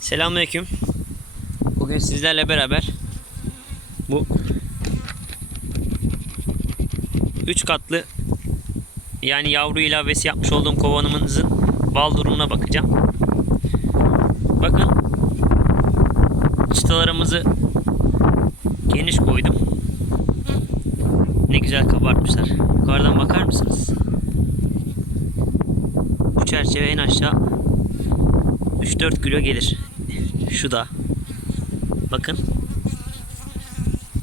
Selamünaleyküm. Bugün sizlerle beraber bu üç katlı yani yavru ilavesi yapmış olduğum kovanımızın bal durumuna bakacağım. Bakın çıtalarımızı geniş koydum. Ne güzel kabartmışlar. Yukarıdan bakar mısınız? Bu çerçeve en aşağı 3-4 kilo gelir. Şu da. Bakın.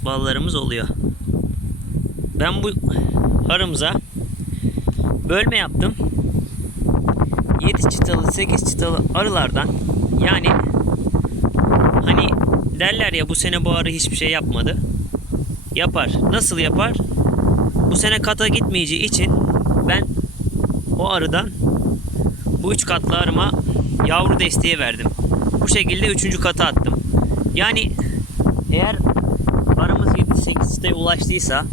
Ballarımız oluyor. Ben bu arımıza bölme yaptım. 7 çıtalı 8 çıtalı arılardan yani hani derler ya bu sene bu arı hiçbir şey yapmadı. Yapar. Nasıl yapar? Bu sene kata gitmeyeceği için ben o arıdan bu üç katlı arıma yavru desteği verdim. Bu şekilde üçüncü kata attım. Yani eğer aramız 7-8 çıtaya ulaştıysa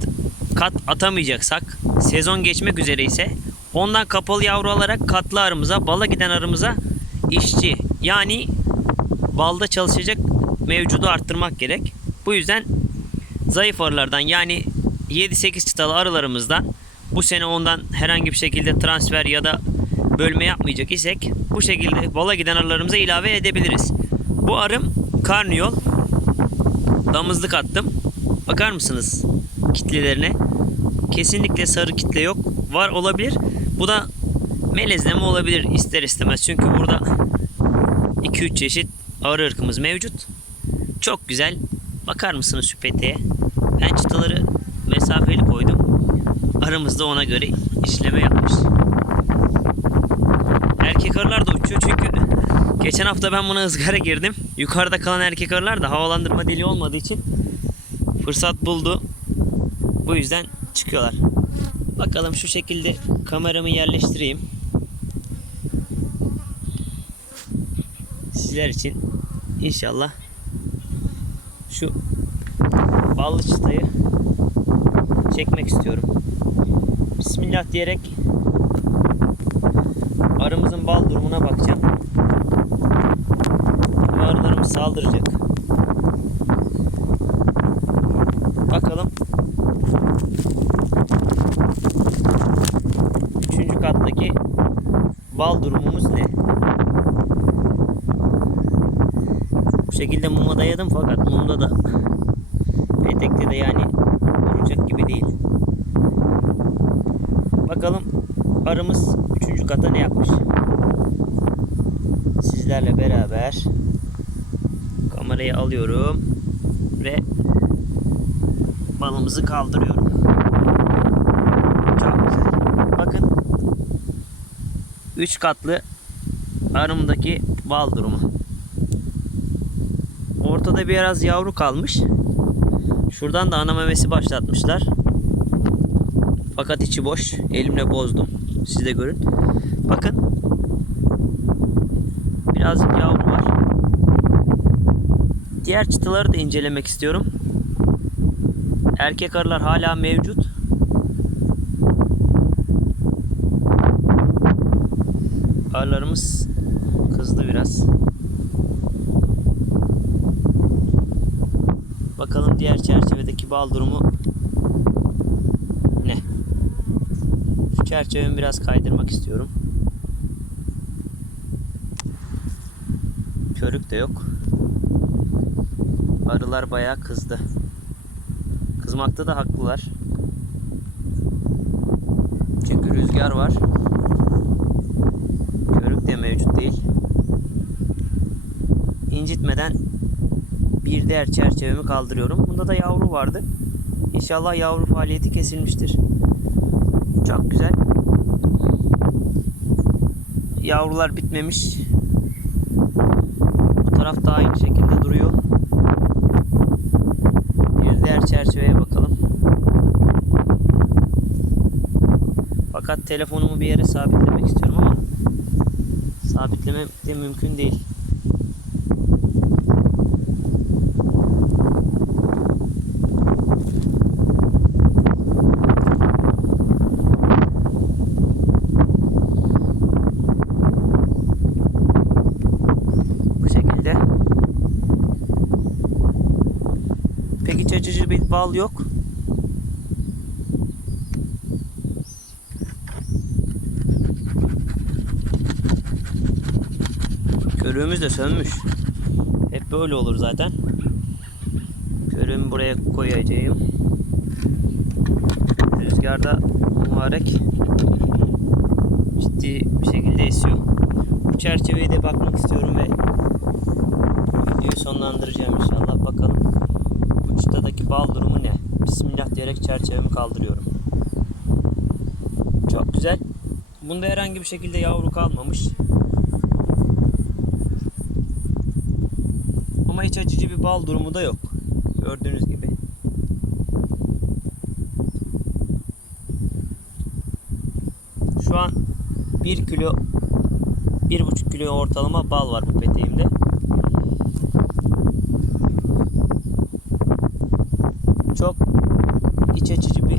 t- kat atamayacaksak sezon geçmek üzere ise ondan kapalı yavru alarak katlı arımıza bala giden arımıza işçi yani balda çalışacak mevcudu arttırmak gerek. Bu yüzden zayıf arılardan yani 7-8 çıtalı arılarımızdan bu sene ondan herhangi bir şekilde transfer ya da bölme yapmayacak isek bu şekilde bala giden arılarımıza ilave edebiliriz. Bu arım karniyol damızlık attım. Bakar mısınız kitlelerine? Kesinlikle sarı kitle yok. Var olabilir. Bu da melezleme olabilir ister istemez. Çünkü burada 2-3 çeşit arı ırkımız mevcut. Çok güzel. Bakar mısınız şu peteğe? Ben çıtaları mesafeli koydum. Aramızda ona göre işleme yapmış. Erkek arılar da uçuyor çünkü geçen hafta ben buna ızgara girdim. Yukarıda kalan erkek arılar da havalandırma deliği olmadığı için fırsat buldu. Bu yüzden çıkıyorlar. Bakalım şu şekilde kameramı yerleştireyim. Sizler için inşallah şu ballı çıtayı çekmek istiyorum. Bismillah diyerek arımızın bal durumuna bakacağım. Ve arılarımız saldıracak. Bakalım. Üçüncü kattaki bal durumumuz ne? Bu şekilde muma dayadım fakat mumda da petekte de yani duracak gibi değil. Bakalım arımız 3. kata ne yapmış? Sizlerle beraber kamerayı alıyorum ve balımızı kaldırıyorum. Çok güzel. Bakın 3 katlı arımdaki bal durumu. Ortada biraz yavru kalmış. Şuradan da ana memesi başlatmışlar. Fakat içi boş. Elimle bozdum. Siz de görün. Bakın. Birazcık yavru var. Diğer çıtaları da incelemek istiyorum. Erkek arılar hala mevcut. Arılarımız kızdı biraz. Bakalım diğer çerçevedeki bal durumu ne? Şu çerçevemi biraz kaydırmak istiyorum. Körük de yok. Arılar bayağı kızdı. Kızmakta da haklılar. Çünkü rüzgar var. Körük de mevcut değil. İncitmeden bir diğer çerçevemi kaldırıyorum. Bunda da yavru vardı. İnşallah yavru faaliyeti kesilmiştir. Çok güzel. Yavrular bitmemiş. Bu taraf da aynı şekilde duruyor. Bir diğer çerçeveye bakalım. Fakat telefonumu bir yere sabitlemek istiyorum ama sabitlemem de mümkün değil. İç açıcı bir bal yok. Körüğümüz de sönmüş. Hep böyle olur zaten. Körüğümü buraya koyacağım. Rüzgarda mübarek ciddi bir şekilde esiyor. Bu çerçeveye de bakmak istiyorum ve videoyu sonlandıracağım inşallah. Çıtadaki bal durumu ne? Bismillah diyerek çerçevemi kaldırıyorum. Çok güzel. Bunda herhangi bir şekilde yavru kalmamış. Ama iç açıcı bir bal durumu da yok. Gördüğünüz gibi. Şu an 1 kilo 1,5 kilo ortalama bal var bu peteğimde. Çok iç açıcı bir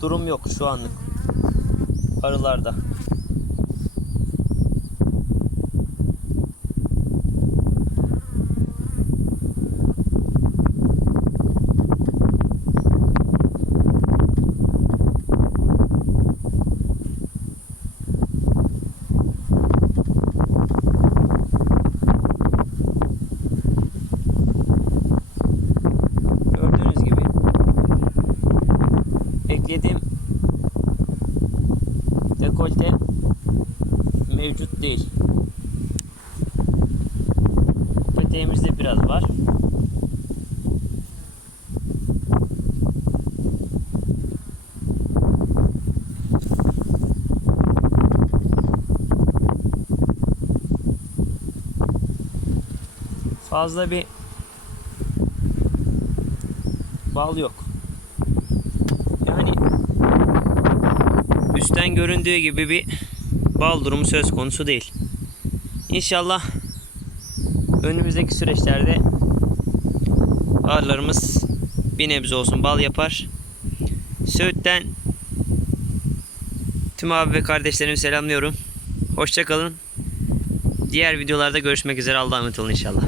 durum yok şu anlık arılarda. Gördüğünüz gibi beklediğim dekolte mevcut değil. Peteğimizde biraz var. Fazla bir bal yok. Yani üstten göründüğü gibi bir bal durumu söz konusu değil. İnşallah önümüzdeki süreçlerde arılarımız bir nebze olsun bal yapar. Söğüt'ten tüm abi ve kardeşlerimi selamlıyorum. Hoşçakalın. Diğer videolarda görüşmek üzere. Allah'a emanet olun inşallah.